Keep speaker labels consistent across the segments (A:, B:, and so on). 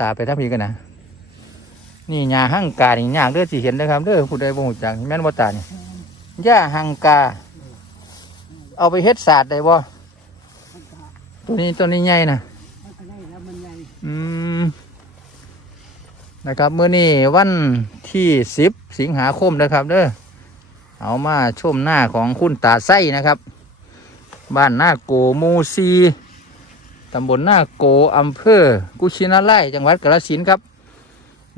A: ตาไปทับพีกันนะนี่หญ้าหังกานี่ยากเด้อสิเห็นนะครับเด้อผู้ใดบ่ฮู้จักแม่นบ่ตานี่หญ้าหังกา เอาไปเฮ็ดศาสตร์ได้บ่ตัวนี้ตัวนี้ใหญ่นะ
B: มันก็ได้แล้วมันใหญ่
A: อืมนะครับเมื้อนี้วันที่สิบสิงหาคมนะครับเด้อเอามาชมหน้าของคุณตาไส้นะครับ บ้านหน้าโกมูซี ตำบลหน้าโกอำเภอ กุชินาไลจังหวัดกาฬสินธุ์ครับ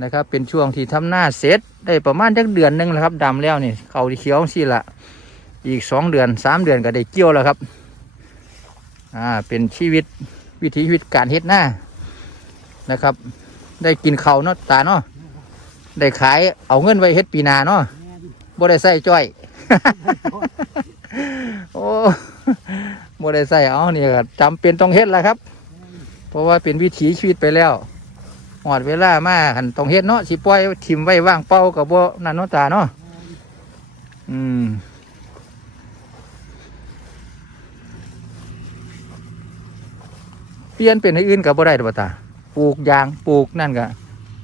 A: นะครับ เป็นช่วงที่ทำหน้าเสร็จได้ประมาณจักเดือนหนึงแล้วครับดำแล้วนี่เขาเขียวสิละอีกสองเดือนสามเดือนก็ได้เกี่ยวแล้วครับอ่าเป็นชีวิตวิถีชีวิตการเฮ็ดหน้านะครับ ได้กินเขาเนาะตาเนาะได้ขายเอาเงินไว้เฮ็ดปีนาเนาะบ่ได้ใส่จ้อย โอ้บ่ได้ใส่เอานี่ก็จำเป็นต้องเฮ็ดแหละครับ เพราะว่าเป็นวิถีชีวิตไปแล้วหอดเวลามาหันต้องเฮ็ดเนาะสิปล่อยทิมไว้ว่างเป้ากับบ่นันนตาเนาะอืมเปลี่ยนเป็นอย่างอื่นกับบ่ได้ดอกตาปลูกยางปลูกนั่นก็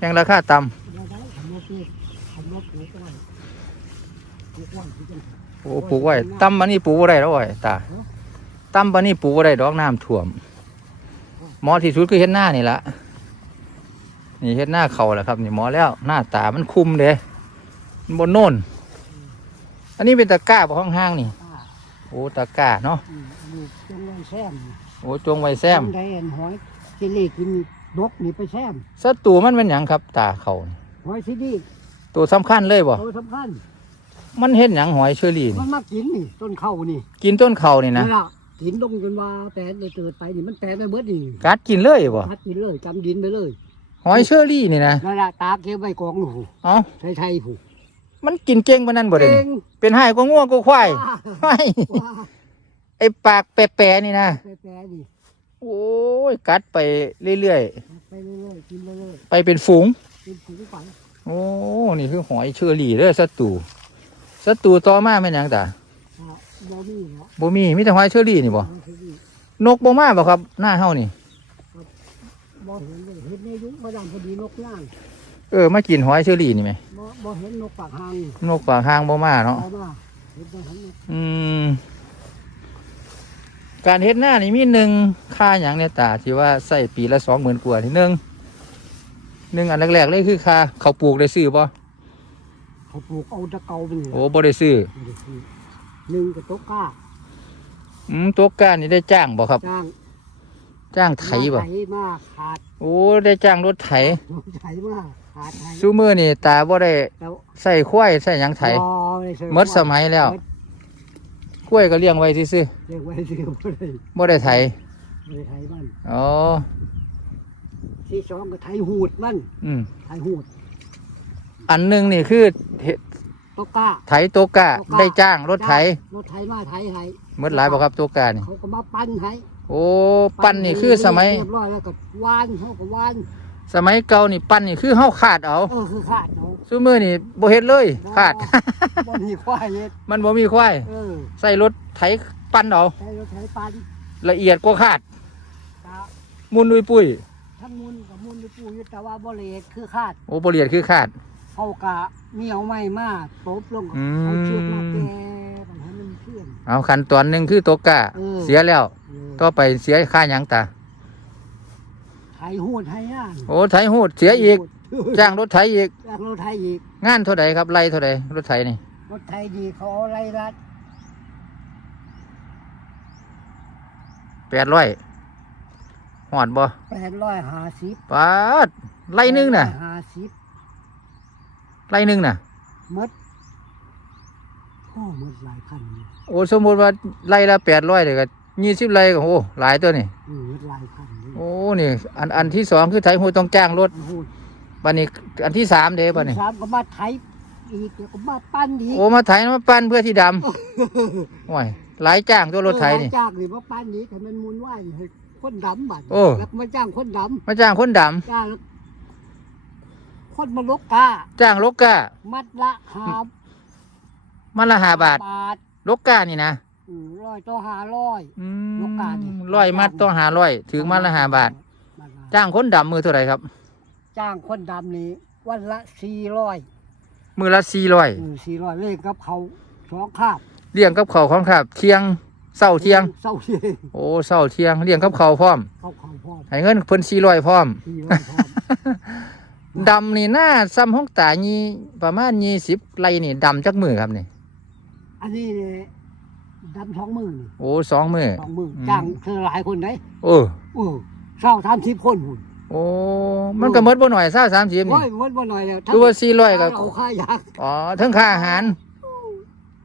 A: ยังราคาต่ำ
B: เราได้ทำมาปลูกทำมาปลูกไว้ปลูกไว้ที่จัง
A: โอ้ปลูกไว้ตั้มบันนี้ปลูกบ่ได้แล้วไอ้ตาตั้มบันนี้ปลูกบ่ได้ดอกน้ำท่วมหมอที่สุดคือเฮ็ดหน้านี่ละนี่เฮ็ดหน้าเขาแหละครับ นี่หมอแล้วหน้าตามันคุมเด้มันบนโน่น อันนี้เป็นตะกร้าบ่ห้องห้างๆนี่
B: ป้า
A: โอ้ตะกร้าเนาะ
B: อืมอยู่ตรงไว้แซม
A: โอ้จงไว้แซม
B: ได้เห็นหอยสิริกินนกนี่ไปแซม
A: ศัตรูมันเป็นหยังครับ ตาเขานี่
B: หอยสิริ
A: ตัวสำคัญเลยบ่
B: ตัวสำคัญ
A: มันเฮ็ดหยังหอยเชอรี่
B: มั
A: นี่
B: นมากินนี่ต้นเข้านี่
A: กินต้นเขานี่นะ
B: ล่ะกินดงจนว่าแปดเลยเกิดไปนี่มันแปดไปเบิดนี่
A: กัดกินเลยบ่
B: พัดกินเลยจำดินไปเลย
A: หอยเชอรี่นี่นะ
B: นั่นล่ะตาเก็บไว้กองหนู
A: เอ้า
B: ไทยไทยผู้
A: มันกินเก่งปานนั้นบ่ได้
B: เก่
A: นี่
B: ง
A: เป็นให้ก็ง่วงก็ควาย
B: ว้า
A: ไม่
B: ว้า
A: ไอ้ปากแปรๆนี่นะ
B: แปรๆนี่
A: โอ้ยกัดไปเรื่อย
B: ไปเรื่อยๆกินเรื่อย
A: ๆไปเป็นฝูง
B: ๆกินถึงไป
A: โอ้นี่คือหอยเชอรี่เด้อศัตรู ศัตรูต่อมาแม่นหยังตา
B: อะบ่มีเนาะ
A: บ่มีมีแต่หอยเชอรี่นี่บ่
B: บ่เห็นนี่
A: นกบ่มาบ่ครับ หน้าเฮานี่
B: บ่เห็นเลยเห็นในยุคมาดามพอดีนกย่าง
A: เออ มากินหอยเชอรี่นี่ไหม
B: บ่บ่เห็นนกปากหางนี่
A: นกปากหางบ่มาเนาะ
B: เอามาเห็นบ่เห็นนก
A: อืม การเฮ็ดหน้านี่มีหนึ่งค่าหยังเนี่ยตาที่ว่าใส่ปีละ20,000กว่าที่หนึ่งหนึ่งอันแรกๆเลยคือค่าเขาวปลูกได้ซื้อบ่
B: เขาปลูกเอาตะเกาเป็น
A: โอ้บ่ได้ซื้อ
B: หนึ่งกับตกกล้า
A: อืมตัวก้านนี่ได้จ้างบ่ครับ
B: จ้าง
A: จ้างไถบ่
B: ไถมาขาด
A: โอ้ได้จ้างรถไถ
B: ไถมาขาดไถ
A: ซูมือนี่ตาบ่ได้
B: แล้ว
A: ใส่ควายใส่หยังไถ
B: บ่ได้ใส่
A: หมดสมัยแล้วควายก็เลี้ยงไว้ซื่อ
B: เรียกไว้ซื้อบ่ได้
A: ๆบ่ได้ไถ
B: บ่ได้ไถมัน
A: อ๋อ
B: ที่สองก็ไถหูดมัน
A: อืม
B: ไถหูด
A: อันหนึงนี่คือเฮ็ด
B: ตกกล้า
A: ไถโตกะได้จ้างรถไถ
B: รถไถมาไถไถ
A: หมดหลายบ่ครับโตกะนี่
B: เขาก็มาปั้นไถ
A: โอ้ปั้นนี่คือสมัย
B: เรียบร้อยแล้วก็วานเขาก็วาน
A: สมัยเก่านี่ปั้นนี่คือเฮาขาดเอา
B: เออคือขาดเอา
A: ซูมือนี่บ่เฮ็ดเลยขาด
B: บ่มีควายเฮ็ด
A: มันบ่มีควาย
B: เออ
A: ใส่รถไถปั้นเอา
B: ใช้รถไถปั้น
A: ละเอียดกว่าขาด
B: กะ
A: มุนดุยปุ้ย
B: ทั้งมุนกับมุนอยู่ปูอยู่แต่ว่าบ่ละเอียดคือขาด
A: โอ้บ่ละเอียดคือขาด
B: เขากะมีเอาไม้มาตบลง
A: อืม
B: เอาเชือกมาแก่ไปให้มันเชื่อม
A: เอาขั้นตอนหนึงคือโตกะ
B: เออ
A: เสียแล้ว
B: เออ
A: ต่อไปเสียค่าหยังตา
B: ไถหูดไถย่าง
A: โอ้ไถหูดเสียอีกจ้างรถไถอีก
B: จ้างรถไถอีก
A: งานเท่าใดครับไล่เท่าใดรถไถนี่
B: รถไถดีเขาเอาไล่รัด
A: แปดร้อยหอดบ่
B: แปดร้อยห้าสิบ
A: ปาดไล่หนึงน่ะ
B: ห้าสิบ
A: ไล่หนึงน่ะ
B: หมดโอ้หมดหลายพันอยู่
A: โอ้สมมติว่าไล่ละแปดร้อยเดี๋ยวก็ยี่สิบไล่ก็โอ้หลายตัวนี่
B: อืมหมดหลายพันอยู่
A: โอ้นี่อันอันที่สองคือไถหูดต้องจ้างรถ
B: หูด
A: บัดนี้อันที่สามเด้บัดนี้
B: สามก็มาไถอีกเดี๋ยวก็มาปั้นอีก
A: โอ้มาไถมาปั้นเพื่อที่ดำโอ้ยหลายจ้างตัวรถไถนี่
B: เออจ้างหรือว่าปั้นนี้แต่มันมุนไหวให้คนดำบัด
A: โอ้
B: แล้วก็มาจ้างคนด
A: มาจ้างคนดำ
B: จ้างแล้ว คนมาลกกาำ
A: จ้างลกกา
B: มัดละหา
A: มันละห้าบาท
B: บาท
A: ลกกานี่นะ
B: อืมร้อยต่อห้าร้อย
A: อื
B: ลกกานี่
A: มร้อยมัดต้องหาร้อยถึงมัดละห้าบาท
B: มัดละ
A: จ้างคนดำมือเท่าไหร่ครับ
B: จ้างคนดำนี่วันละสี่ร้อย
A: มือละสี่ร้อย
B: สี่ร้อยเลขกับเขาสองคาบ
A: เลี้ยงกับเขาวของครับเที่ยงเศร้าเที่ยง
B: เศร้าเที่ยง
A: โอ้เศร้าเที่ยงเลี้ยงกับเขาวพร้อม
B: เขาเขาพ่อม
A: ให้เงินเพิ่นสี่ร้อยพร้อม
B: สี่ร้อยพร้อม
A: ดำนี่หน้าซ้ำห้องตายี่ประมาณยี่สิบไรนี่ดำจักมือครับนี่
B: อันนี้เนี่ยดำสองมือนี่
A: โอ้สองมือ
B: สองมืออ
A: ม
B: จ้างคือหลายคนได้
A: โอ้
B: เออเศร้าทำสิบคนหุ่น
A: โอ้ มันก็หมดบ่หน่อยซะสามสิบ
B: โอ้
A: นี่
B: ยวันบ่หน่อยแล้ว
A: ดูว่าสี่ร้อยก็
B: เอาค่ายาก
A: อ๋อทั้งค่าอาหาร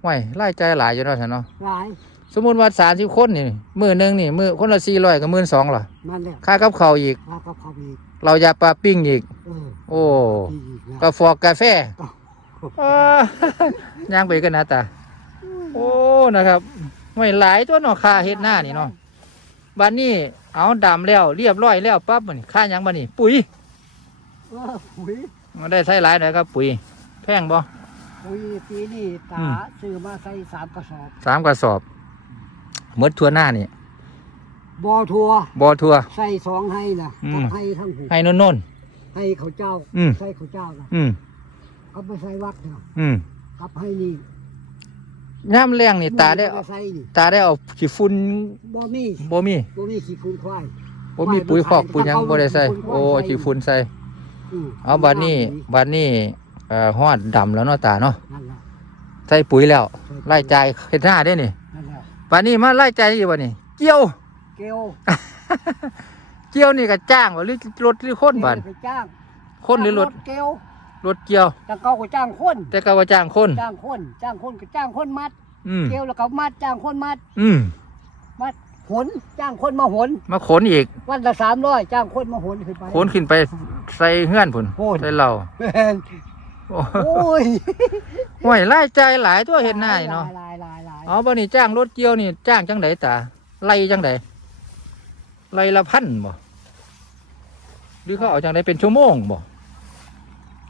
A: ห่วยรายจ่ายหลายอยู่เนาะท่านเนาะ
B: หลาย
A: สมมุติว่าสามสิบคนนี่มือหนึ่งนี่มือคนละสี่ร้อยกับมื่นสองหรอ
B: นั่นแหละ
A: ค่ากับเขาวอีก
B: แล้วก็เขาอีก
A: เรายาปลาปิ้งอีก
B: เออ
A: โอ้
B: ดีอีกนะ
A: กาแฟกาแฟเออย่างไปกันนะตาโอ้นะครับไม่หลายตัวเนาะค่าเฮ็ดหน้านี่เนาะบัดนี้เอาดำแล้วเรียบร้อยแล้วปั๊บมันค่าหยังบัดนี้ปุ๋ย
B: เออปุ๋ย
A: มันได้ใช้หลายหน่อยครับ ปุ๋ย แพงบ่
B: ปุ๋ยปีนี้ตา
A: อืม
B: ซื้อมาใส่สามกระสอบ
A: สามกระสอบหมดทั่วหน้านี่
B: บอทัว
A: บ่ทั่ว
B: ใส่สองให้นะ
A: อืม
B: กับให้ทั้งหู
A: ให้โน่น
B: ให้เขาเจ้า
A: อืม
B: ใส่เขาเจ้านะ
A: ๆอืม
B: เอาไปใส่วัดเนาะ
A: อืม
B: กับให้นี่
A: ย่ามแรงนี่ตาได้
B: ม่ใส่นี่
A: ตาได้เอาขี้ฝุ่น
B: บ่มี
A: บ่มี
B: บ่มีขี้ฝุ่นควาย
A: บ่มีปุ๋ยคอกปุ๋ยหยังบ่ได้ใส่โอ้ขี้ฝุ่นใส่
B: ม
A: เอาบัดนี้บัดนี้เอ่อฮอดดำแล้วเนาะตาเนาะ
B: นั่นแหละ
A: ใส่ปุ๋ยแล้ว
B: ใส่
A: ไล่จ่ายเฮ็ดหน้าได้นี่
B: นั่นแหละ
A: บัดนี้มาไล่จ่ายอีกบัดนี้เกี่ยว
B: เกลียว
A: เกี่ยวนี่ก็จ้างบ่หรือรถหรือคนบัด
B: ไปจ้าง
A: คนหรือรถ
B: เกลียว
A: รถเกี่ยว
B: จ้างเก่าก็จ้างคน
A: แต่ก็ว่าจ้างคน
B: จ้างคน จ้างคนก็จ้างคนมัด
A: อืม
B: เกลียวแล้วก็มัดจ้างคนมัด
A: อืม
B: มัดหนจ้างคนมาหน
A: มาขนอีก
B: วันละสามร้อยจ้างคนมาหนขึ้นไป
A: ขนขึ้นไปใส่เฮือนพุ่น
B: โอ้ย
A: ใส่เหล้า
B: แม่น
A: โอ้
B: โอ้ย
A: ห่วยไล่จ่ายหลายตัวเฮ็ดหน้านี่เนาะ
B: หลายหลายหลาย
A: เอาบัดนี้จ้างรถเกี่ยวนี่ จ้างจังไดตาไล่จังไดไล่ละพันบ่ หรือเขาเอาจังไดเป็นชั่วโมงบ่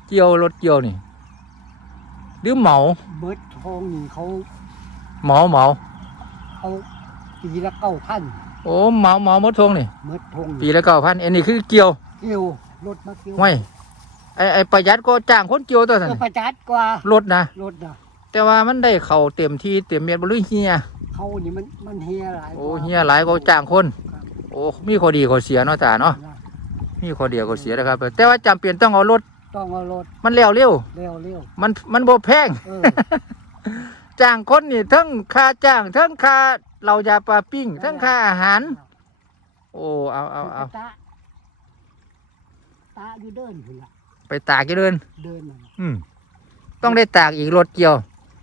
A: เกี่ยวรถเกี่ยวนี่หรือเหมา
B: เบิดทองนี่เขา
A: เหมาเหมา
B: เอาปีละเก้าพัน
A: โอ้เหมาเหมาหมดทงนี่
B: เบิดทอง
A: ปีละเก้าพันอันนี้คือเกี่ยว
B: เกี่ยวรถมาเกี่ยว
A: ห้วยไอไอประหยัดก็จ้างคนเกี่ยวตัวสัน
B: เออประจัดกว่าร
A: ถนะ
B: รถนะ
A: แต่ว่ามันได้เข่าเต็มที่เต็มเม็ดบหรือเฮีย
B: เขานี่มันมันเฮียหลายกว่า
A: โอ้เฮียหลายก็จ้างคน
B: ครับ
A: โอ้มีข้อดีข้อเสียเนาะตาเนาะ
B: นะ
A: มีข้อดีข้อเสียนะครับ แต่ว่าจำเป็นต้องเอารถ
B: ต้องเอารถ
A: มันเร็วเร็ว
B: เร็วเร็ว
A: มันมันบ่แพง
B: เออ
A: จ้างคนนี่ทั้งค่าจ้างทั้งค่าเรายาปลาปิ้งทั้งค่าอาหาร โอ้เอาเอาเอา
B: ตาตาอยู่เดินพุ่นละ
A: ไปตากกี่เดิน
B: เดินน่ะ
A: อืมต้องได้ตากอีกรถเกี่ยว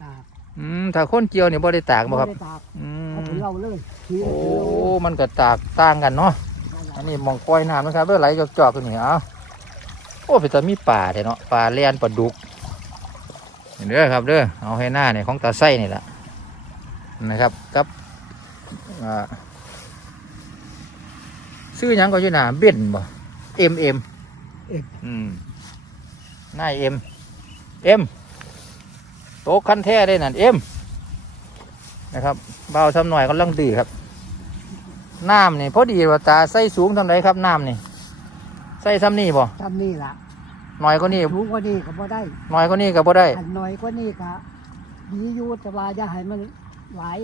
B: ตา
A: อืมถ้าคนเกี่ยวนี่บ่ได้ตากบ่ครับ
B: ได้ตาก
A: อื
B: เอา
A: ม
B: ถึงเราเลยขี่
A: โอ้
B: ถึงเราเลย
A: มันก็ตากต่างกันเนาะ
B: นั่นแหละ
A: อันนี้หมองปล่อยน้ำนะครับเพื่อไหลจอกๆกันนี่เอาโอ้เป็นตามีป่าเด้เนาะป่าเลียนปลาดุกนี่เด้อครับเด้อเอาให้หน้าเนี่ยของตาไส้นี่แหละนะครับกับอ่าซื้อหยังก็ชื่อหนาเบนบ่เอ็มเอ็มอืมนายเอ็มเอ็มโต๊ะคันแท้ได้นั่นเอ็มนะครับเบาทำหน่อยก็ลังดื้อครับ น้ำนี่พอดีว่าตาใส่สูงทำไรครับน้ำนี่ใส่ทำนี่บ่
B: ทำนี่ล่ะ
A: หน่อยก็นี่
B: รู้กว่านี่ก็บ่ได้
A: หน่อยก็นี่ก็บ่ได้
B: อันน้อยกว่านี่ก็ดีอยู่แต่ว่าอย่าให้มันหลาย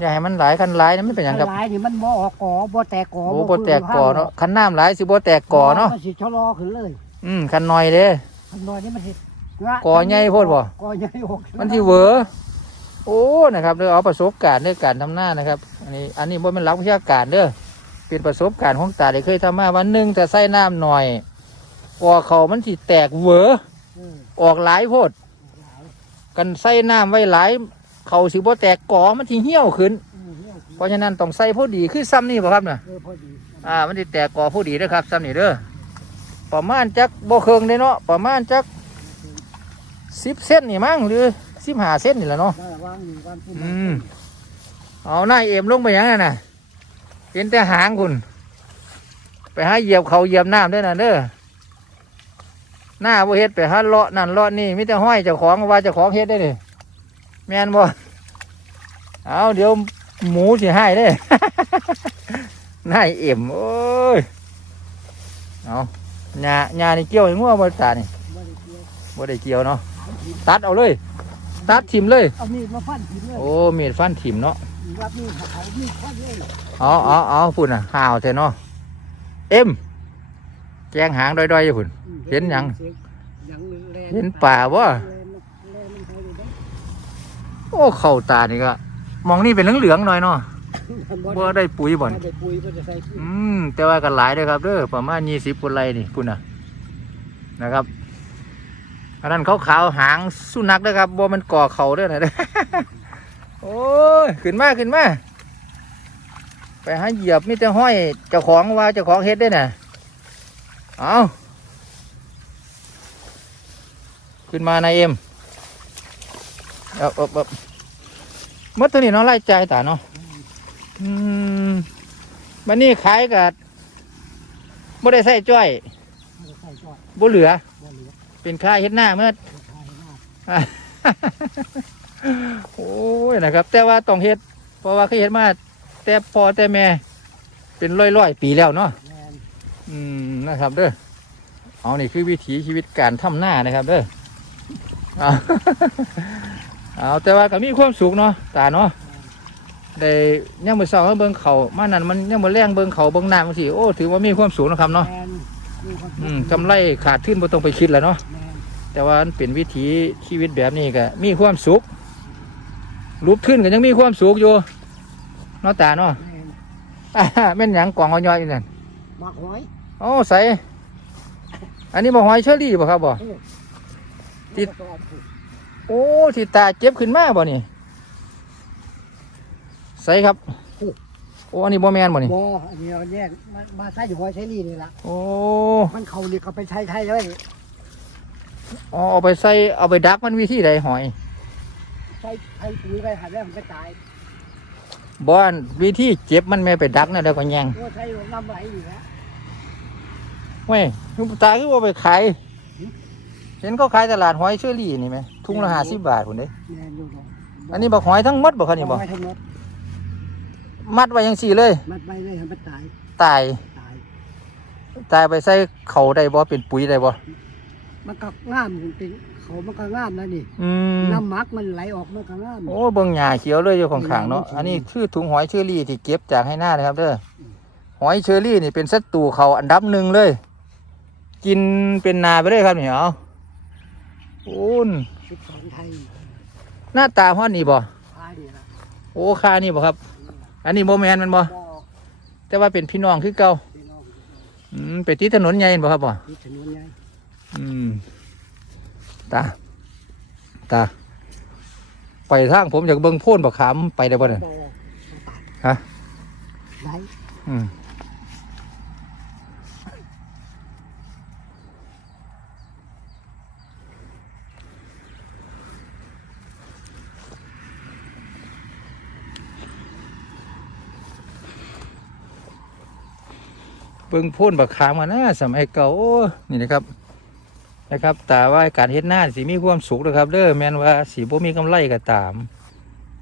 A: อย่าให้มันหลายคันหลายนะไม่เป็นหยังครับ
B: หลายนี่มันบ่ออกกอบ่แตกกอ
A: โอ้บ่แตกก่อเนาะคันน้ำหลายสิบ่แตกก่อเนาะ
B: มันสิชะลอขึ้นเลย
A: อืมคันหน่อยเด้
B: อันน้อยนี่มันสิ
A: ก่อใหญ่โพดบ่
B: ก่อใหญ่ออก
A: มันที่เหวอ โอ้นะครับเด้อเอาประสบการณ์เด้อการทำหน้านะครับอันนี้อันนี้บ่เป็นหลักวิชาการเด้อเป็นประสบการณ์ของตาได้เคยทำมาวันหนึงแต่ใส่น้ำหน่อยก่อเขามันสิแตกเหวอ
B: เออ
A: ออกหลายโพด
B: หลาย
A: กันใส่น้ำไว้หลายเขาสิบ่แตกก่อมันสิเหี่ยวขึ้น
B: เออเหี่ยว
A: เพราะฉะนั้นต้องใส่พอดีคือซ้ำนี่บ่ครับเนี่ย
B: เออพอดี
A: อ่ามันสิแตกกอพอดีเด้อครับซ้ำนี่เด้อประมาณจักบ่เคิงเด้เนาะประมาณจักสิบเส้นนี่มั้งหรือ สิบห้าเส้นนี่แหละเนาะ
B: นั่นระวังนี่วันพุ่น
A: อืมเอาหน้าเอ็มลงไปยังไงน่ะเห็นแต่หางคุณ ไปหาเหยียบเขาเหยียบน้ำด้วยน่ะเด้อหน้าบ่เฮ็ดไปหาเลาะนั่นเลาะนี่มิแต่ห้อยเจ้าของว่าเจ้าของเฮ็ดได้เลยแม่นบ่เอาเดี๋ยวหมูสิให้เด้นายเอ็มโอ้ยเอาหญ้าหญ้านี่เกี่ยวให้งัวบ่ตานี่
B: บ่ได้เกี่ยว
A: บ่ได้เกี่ยวเนาะ
B: ถามผิด
A: ตัดเอาเลย ตัดทิ่มเลย
B: เอามีดมาฟันผิดเลย
A: โอ้มีดฟันทิ่มเนาะ
B: รับมีดเขามีดฟันเลย
A: เอาเอาเอาพุ่นน่ะห่าวแท้เนาะเอ็มแกงหางดอยๆอยู่พุ่นเห็นหยัง
B: ยังแล
A: เห็นป่าบ่
B: แลนแลนมันไปเลยเด้
A: โอ้เข้าตานี่ก็มองนี่เป็นเหลืองๆหน่อยเนาะ
B: บ่
A: บ่ได้ปุ๋ยบ่
B: บ่
A: นี่
B: ได้ปุ๋ยบ่ได้ใส่ปุ๋ย
A: อืมแต่ว่ากันหลายเด้อครับเด้อประมาณยี่สิบคนไรนี่พุ่นน่ะนะครับ อันนั้นเขาขาวๆหางสุนัขเด้อครับบ่มันก่อเขาเด้อนะเด้อโอ้ยขึ้นมาขึ้นมาไปหาเหยียบมีแต่ห้อยเจ้าของว่าเจ้าของเฮ็ดได้อน่ะเอาขึ้นมานายเอ็มเอาเอาเอาเมื่อตัวนี้เนาะไล่ใจายตาเนาะอืมมันนี่ขายกับบ่ได้ใส่จ้อย
B: บ่ได้ใส่จอด
A: บ่เหลือ
B: บ่ เหลือ
A: เป็นค่าเฮ็ดหน้าเมื่อ
B: บ่ขายหน้า
A: โอ้ยนะครับ แต่ว่าต้องเฮ็ด เพราะว่าเคยเฮ็ดมาแต่พอแต่แม่ เป็นร้อยร้อยๆปีแล้วเนาะ
B: แม่น
A: อืมนะครับ เด้อเอานี่คือวิถีชีวิตการทำหน้านะครับ เด้อเอาเอาแต่ว่าก็มีความสุขเนาะตาเนาะได้ย่างมือเสาเบิ่งเขามานั่นมันย่างมือแรงเบิ่งเขาเบิ่งน้ำบางทีโอ้ถือว่ามีความสุขนะครับเนาะ
B: แม่นมีความสุข
A: อืมกำไรขาดทุนบ่ต้องไปคิดแล้วเนาะ
B: แม่น
A: แต่ว่ามันเป็นวิถีชีวิตแบบนี้ก็มีความสุขรูปขึ้นก็ยังมีความสุขอยู่เนาะตาเนาะ
B: แม่น
A: อ่าแม่นหยังกล่องเอาย่อยอยู่นั่น
B: มักหอย
A: โอ้ใส่อันนี้บ่หอยเชอรี่บ่ครับบ่ ติด
B: เอาไปปลูก
A: โอ้ที่ตาเจ็บขึ้นมาบ่นี่ใส่ครับโอ้อันนี้บ่แม่นบ่นี่
B: บ่อันนี้เราแยกมามาใส่อยู่หอยใช้นี่นี่ล่ะ
A: โอ้
B: มันเขานี่เขาไปใช้ใช้เลย
A: อ๋อเอาไปใส่เอาไปดักมันวิธีใดหอย
B: ใช้ใช้ปุ๋ยไปหาแล้วมันก็ตาย
A: บ่อันวิธีเจ็บมันแม่ไปดักนะแล้วก็แยง
B: ก็ใช้น้ำไหลอยู่แล้ว
A: เว้ยคือตาคือว่าไปขายเห็นเขาขายตลาดหอยเชอรี่นี่ไหมทุ่งละห้าสิบบาทคนเด้
B: แม่นอยู่เนาะ
A: อันนี้บอกหอยทั้งหมดบอกคันนี่บอก
B: เาไว้ทั้งหมด
A: มัดไว้ยังสี่เลย
B: มัดไปเลยให้มันตาย
A: ตาย
B: ตาย
A: ตายไปใส่เขาได้บ่เป็นปุ๋ยได้บ่
B: มันก็งามมันเป็นเขามันก็งามนะนี่
A: อืม
B: น้ำหมักมันไหลออกมันก็งาม
A: โอ้เบิ่งหญ้าเขียวเลยอยู่ของขางๆเนาะอันนี้คือถุงหอยเชอรี่ที่เก็บจากให้หน้านะครับเด้อหอยเชอรี่นี่เป็นศัตรูเขาอันดับหนึ่งเลย กินเป็นนาไปเลยครับนี่เอาโอ้น
B: สิบสองไทย
A: หน้าตาฮ้อนนี่บ่
B: พายนี่ละ
A: โอ้ค่านี่บ่ครับ อันนี้โมแมนแมันบ่
B: บ่
A: แต่ว่าเป็นพี่น้องคือเก่า
B: พี่น้อง
A: อืมไปที่ถนนใหญ่เห็นบ่ครับบ่
B: ที่ถนนใหญ่
A: อืมตาตาไปทางผมอยากเบิ่งโพ่นบักขามไปได้บ่เนี่ย
B: บ่
A: ฮะ
B: ได้
A: อืมเบิ่งโพ่นบักขามมานะสมัยเก่าโอ้นี่นะครับ นะครับตาว่าการเฮ็ดหน้าสิมีความสุขนะครับเด้อแม่นว่าสีบ่มีกำไรก็ตาม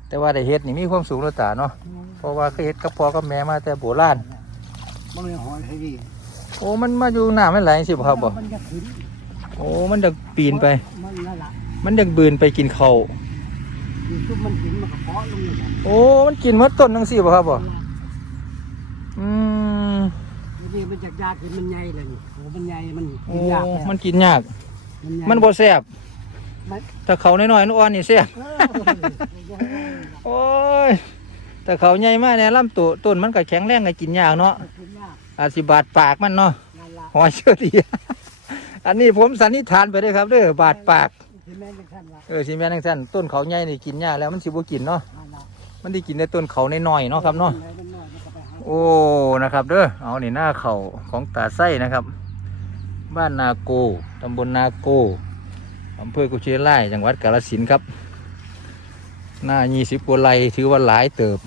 A: แต่ว่าได้เฮ็ดนี่มีความสุขแล้วตาเนาะเพราะว่าเคยเฮ็ดกับพ่อกับแม่มาแต่โบราณ
B: บ่เลยหอยให้ดี
A: โอ้มันมาอยู่น้ำไม่ไหลสิบ่ครับบ่
B: มันจะขึ้น
A: โอ้มันจะปีนไป
B: มันนั่นล่ะ
A: มันจะบืนไปกินเขาว
B: อยู่ทุกมันขึ้นมันก็เพาะลงเลยนะ
A: โอ้มันกินหมดต้นทั้งสี่บ่ครับบ่อืม
B: นี่มันจากยากขึ้นมันใหญ่เลยนี่โอ้มันใหญ่มัน
A: โอ้
B: กินยากแล้ว
A: มันกินยาก
B: มันใหญ่
A: มันบ่แซ่บ
B: มัน
A: ถ้าเขาน้อยๆอ่อนๆนี่แซ่บ
B: เออ
A: โอ้ย แต่เขาใหญ่มากเนี่ยลำตัวต้นมันก็แข็งแรงก็กินยากเนาะ
B: กินยาก
A: อาจสิบาดปากมันเนาะ
B: นั่นล่ะ
A: หอยเชอรี่ อันนี้ผมสันนิษฐานไปเด้อครับเด้อบาดปาก
B: ที่แม่นจังซั่นล่ะ
A: เออสิแม่นจังซั่นต้นเขาใหญ่นี่กินยากแล้วมันสิบ่กินเนาะ
B: นั่นล่ะ
A: มันได้กินแต่ต้นเขาน้อยๆเนาะครับเนาะ
B: มั
A: โอ้นะครับเด้อเอานี่หน้าเขาของตาไส้นะครับ บ้านนาโกตำบลนาโกอำเภอกุชิไลจังหวัดกาฬสินธุ์ครับ หน้ายี่สิบกว่าไร่ถือว่าหลายเติบ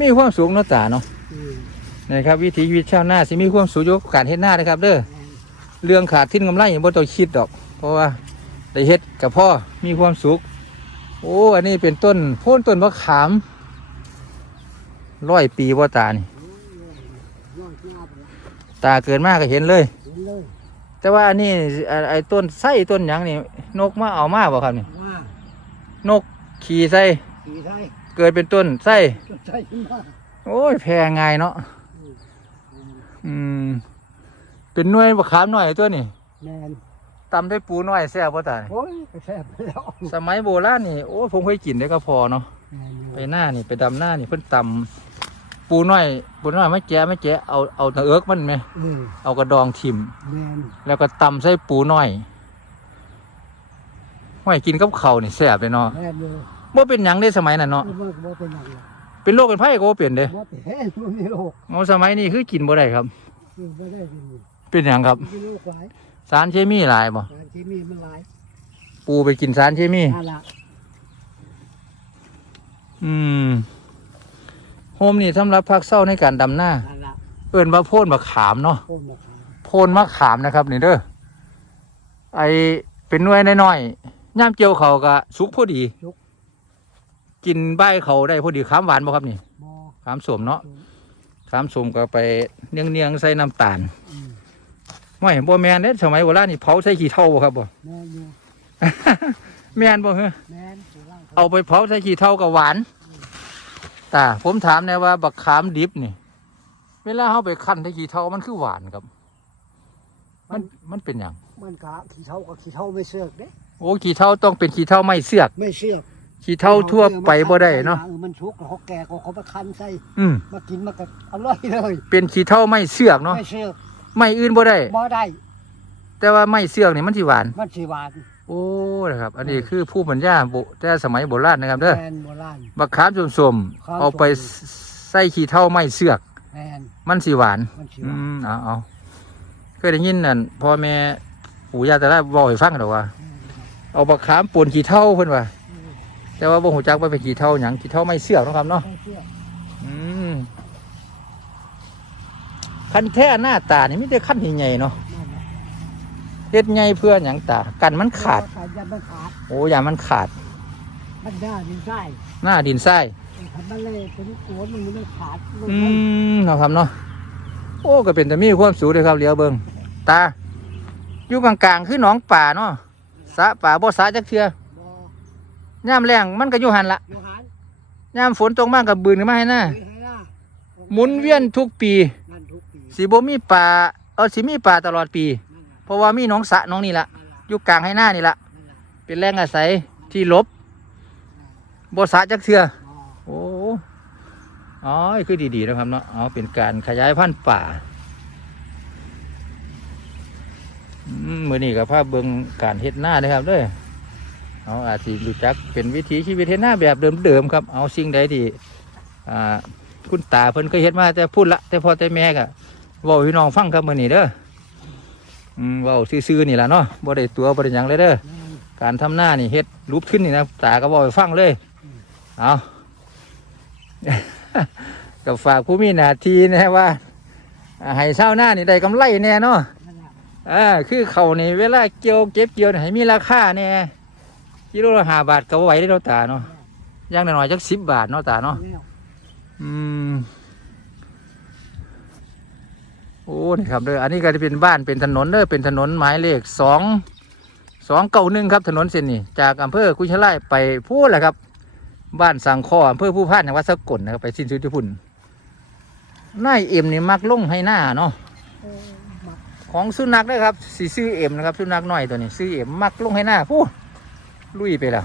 A: มีความสูงเนาะตาเนาะ
B: อืม
A: นะครับ วิถีชีวิตชาวนาสิมีความสูงอยู่กับการเฮ็ดหน้านะครับเด้อ
B: แม่น
A: เรื่องขาดทิ้นกำไรบ่ต้องคิดดอก เพราะว่าได้เฮ็ดกับพ่อมีความสุข โอ้อันนี้เป็นต้นโพ่นต้นมะขามร้อยปีว่าตานี่
B: น้อยที่อาบเลย
A: ตาเกินมากก็เห็นเลย
B: เห็นเลย
A: แต่ว่าอันนี้อ่าไอ้ต้นไส้ต้นหยังนี่ นกมาเอามาบ่ครับนี่
B: ว่าน
A: กขี่ไส้
B: สีไทย
A: เกิดเป็นต้นไส้
B: ก็ใช่มาก
A: โอ้ยแพงไงายเนาะอืม เป็นหน่วยมะขามหน่อยตัวนี่
B: แมน
A: ตำด้วยปูหน่อยแซ่บบ่ตานี่
B: โอ้ยไปแซ่บไปแล้ว
A: สมัยโบราณนี่โอ้ยผมเคยกินได้ก็พอเนาะ
B: แมนอยู่
A: ไปหน้านี่ไปดำหน้านี่เพิ่นตำปูน้อยปูน้อยไม่แกะไม่แกะเอาเอาตะเอิกมันไหม
B: เออ
A: เอากระดองทิม
B: แมน
A: แล้วก็ตำใส่ปูน้อยห้อยกินกับข้าวนี่แซ่บเลยเนาะ
B: แมนอยู่
A: บ่เป็นหยังได้สมัยนั้นเนาะ
B: มันบ่เป็นอย่างไร
A: เป็นโรคเป็นไผก็บ่เป็นเด้
B: บ่เป็นมันมีโรค
A: เอาสมัยนี้คือกินบ่ได้ครับ
B: คือบ่ได้ดี
A: เป็นหยังครับ
B: มันมีโรคหลาย
A: สารเคมีหลายบ่
B: สารเคมีมันหลาย
A: ปูไปกินสารเคมี
B: นั่นล่ะ
A: อืมโฮมนี่สำหรับพักเศร้าในการดำหน้า
B: นั่นล่ะ
A: เอิ้นว่าโพ่นมะขามเนาะ
B: โคนมาขาย
A: โพนมะขามนะครับนี่เด้อ ไอเป็นหน่วยน้อยๆย่ามเกี่ยวเขาก็สุกพอดี กินใบเขาได้พอดีขามหวานบ่ครับนี่
B: บ่
A: ขามสมเนาะขามสมก็ไปเนียงเนียงๆใส่น้ำตาล
B: อืม
A: ไม่บ่แมนเด้สมัยโบราณนี่เผาใส่ขี้เถ้าบ่ครับบ่
B: แมนอยู่
A: แมนบ่เฮ้อ
B: แมนโบราณ
A: เอาไปเผาใส่ขี้เถ้าก็หวานตาผมถามแน่ว่าบักขามดิบนี่ เวลาเฮาไปคั่นใส่ขี้เถ้ามันคือหวานครับ มันมันเป็นหยัง
B: มันกะขี้เท่ากับขี้เท่าไม่เสือกเด้
A: โอ้ขี้เถ้าต้องเป็นขี้เถ้าไม่เสือก
B: ไม่เสือก
A: ขี้เท่าทั่วไปบ่ได้เนาะ
B: ออมันชุกแล้วเขาแก่ก็เขาไปคั้นใส่
A: อืม
B: มากินมาก็อร่อยเลย
A: เป็นขี้เท่าไม่เสือกเนาะ
B: ไม่เสือก
A: ไม่อื่นบ่ได้
B: บ่ได้
A: แต่ว่าไม่เสือกนี่มันสิหวาน
B: มันสีหวาน
A: โอ้นะครับ อันนี้คือผู้ปัญญาโบแต่สมัยโบราณนะครับเด้อ
B: แมนโบราณ
A: บักขามสมๆ
B: ขาม
A: เอาไป
B: ส้ม
A: ใส่ขี้เท่าไม่เสือก
B: แมน
A: มันสิหวาน
B: มันสีห
A: อื
B: วาน
A: มเอาเอาเคยได้ยินนั่นพ่อแม่ปู่ย่าแต่ละบอกให้ฟังดอกว่า เอาบักขามป่นขี้เท่าเพิ่นว่า แต่ว่าบ่ฮู้จักว่าเป็นขี้เท่าหยังขี้เท่าไม่เสือกเนาะครับเนาะ
B: ไม่เสือก
A: อืม คันแท้หน้าตานี่มีแต่คันใหญ่ๆเนาะ
B: นั่นแหละ
A: เฮ็ดไงเพื่อหยังตากันมันขาด
B: ขาดยันมันขาด
A: โอ้ยามันขาด
B: มันได้ดินใต้
A: หน้าดินทราย
B: ทำมันเลยเป็นตัวมันมันขาดมัน
A: อืมเนาะครับเนาะโอ้ก็เป็นแต่มีความสูงเลยครับเลี้ยวเบิงตาอยู่กลางๆคือหนองป่าเนาะสระป่าบ่สระจักเทื่อ
B: บ่
A: ย่ามแรงมันก็อยู่หันละ
B: อยู่หัน
A: ย่ามฝนตกมากกับบืนขึ้นมาให้หน้า
B: มีให้ล่ะ
A: หมุนเวียนทุกปี
B: นั่นทุกปี
A: สิบ่มีป่าเออสิมีป่าตลอดปี เพราะว่ามีหนองสะหนองนี่ละ
B: นั่นล่ะ
A: อยู่กลางให้หน้านี่ละ
B: นั่นล่ะ
A: เป็นแรงอาศัยที่ลบบ่สะจักเทือโอ้อ๋อคือดีๆนะครับเนาะอ๋อเป็นการขยายพันธุ์ป่าอืมมือนี้กับภาพเบิงการเฮ็ดหน้านะครับเด้วยเอาอาจจะรู้จักเป็นวิถีชีวิตเฮ็ดหน้าแบบเดิมๆครับ เอาสิ่งใดที่อ่าคุณตาเพิ่นเคยเฮ็ดมาแต่พูดละแต่พ่อแต่แม่ก็เว้าให้พี่น้องฟังครับมื้อนี้เด้ออืมว้าซื่อๆนี่แหละเนาะบ่ได้ตัวบ่ได้หยังเลยเด้อการทำหน้านี่เฮ็ดรูปขึ้นนี่นะตาก็บอกไปฟังเลยเอากับฝากผู้มีหน้าที่นะว่าอ่าให้เช่าหน้านี่ได้กำไรแน่เนาะอ่าคือเขานี่เวลาเกี่ยวเก็บเกี่ยวนี่ให้มีราคาแน่กิโลละห้าบาทก็ไหวได้เนาะตาเนาะอยังหน้อยๆจักสิบบาทเนาะตาเนาะอืม อ้นี่ครับเด้ออันนี้ก็จะเป็นบ้านเป็นถนนเด้อเป็นถนนหมายเลขสองสองเก้าหนึ่งครับถนนเส้นนี้จากอำเภอกุชิไลไปพูดแหละครับ บ้านสังคออำเภอผู้พานจังหวัดสกลนะครับไปสิ้นสุดที่พุ่นนายเอ็มนี่มักลงให้หน้าเนาะ
B: อ
A: ของสุนัขนะครับสีซื้อเอ็มนะครับสุนัขน้อยตัวนี้ซื้อเอ็มมักลงให้หน้าพูดลุยไปแล้ว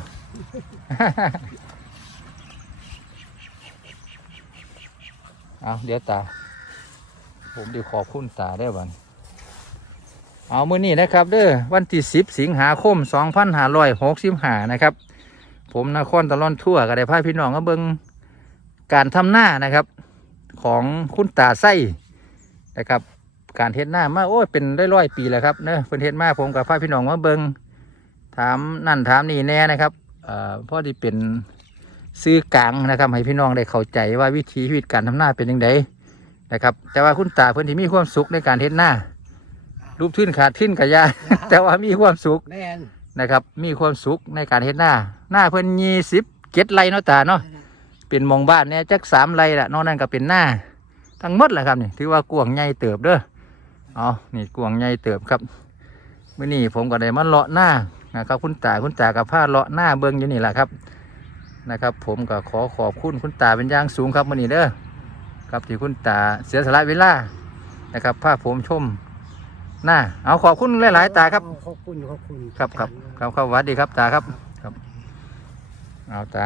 A: เอาเดี๋ยวตา ผมเดี๋ยวขอบคุณตาได้บันเอามือนี้นะครับเด้อวันที่สิบสิงหาคมสองพันห้าร้อยหกสิบห้านะครับ ผมนครตะลอนทั่วก็ได้พาพี่น้องก็เบิงการทำหน้านะครับ ของคุณตาไส้นะครับ การเฮ็ดหน้ามาโอ้ยเป็นร้อยๆปีแล้วครับเนอะเพิ่นเฮ็ดมาผมกับพาพี่น้องมาเบิงถามนั่นถามนี่แน่นะครับเอ่อพอที่เป็นซื้อกลางนะครับ ให้พี่น้องได้เข้าใจว่าวิธีชีวิตการทำหน้าเป็นยังไง นะครับ แต่ว่าคุณตาเพิ่นที่มีความสุขในการเฮ็ดหน้ารูปทื่นขาดทื่นกับยา แต่ว่ามีความสุข
B: แม่น
A: นะครับ มีความสุขในการเฮ็ดหน้า หน้าเพิ่นยี่สิบเจ็ดไรเนาะตาเนาะเป็นหมองบ้านเนี่ยจักสามไรละนอกนั้นก็เป็นหน้า ทั้งหมดแหละครับนี่ถือว่ากวางใหญ่เติบเด้อเอานี่กวางใหญ่เติบครับมื่อนี้ผมก็ได้มาเลาะหน้านะครับคุณตาคุณตากับผ้าเลาะหน้าเบิ้งอยู่นี่แหละครับนะครับ ผมก็ขอขอบคุณคุณตาเป็นอย่างสูงครับมื่อนี้เด้อ ครับที่คุณตาเสียสละเวลานะครับพาผมชมหน้าเอาขอบคุณหลาย ๆ ตาครับ
B: ขอบคุณขอบคุณ
A: ครับครับครับครับสวัสดีครับตาครับครับ เอาตา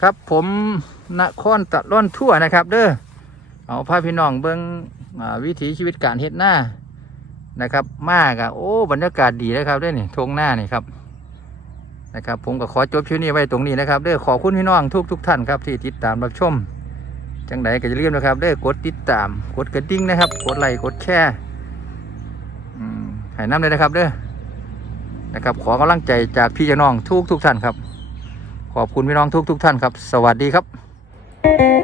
A: ครับผมนครตะล่อนทั่วนะครับ เด้อเอาพาพี่น้องเบิ้งอ่าวิถีชีวิตการเฮ็ดหน้านะครับ มากอะโอ้บรรยากาศดีนะครับเด้อนี่ทงหน้านี่ครับนะครับ ผมก็ขอจบช่วนี้ไว้ตรงนี้นะครับเด้อขอบคุณพี่น้องทุกทุกๆท่านครับที่ติดตามรับชม จังไดก็จะเลืมนะครับเด้อกดติดตาม กดกระดิ่งนะครับ กดไลค์กดแชร์อืมให้น้ำเลยนะครับเด้อนะครับ ขอกำลังใจจากพี่น้องทุกทุกท่านครับ ขอบคุณพี่น้องทุกทุกท่านครับ สวัสดีครับ